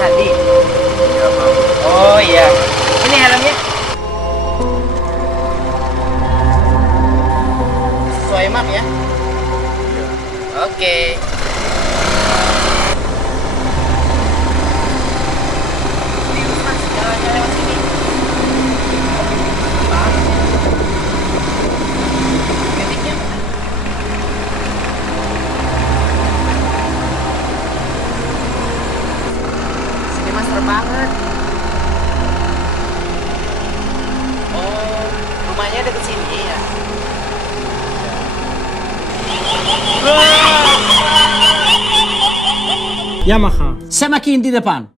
Sandi. Iya, Bang. Oh iya. Ini helmnya. Sesuai map ya. Iya. Oke. Ini Mas, jalannya lewat sini. Titiknya mana? Sini Mas, serem banget. Oh, rumahnya deket sini ya. Yamaha. Semakin di depan.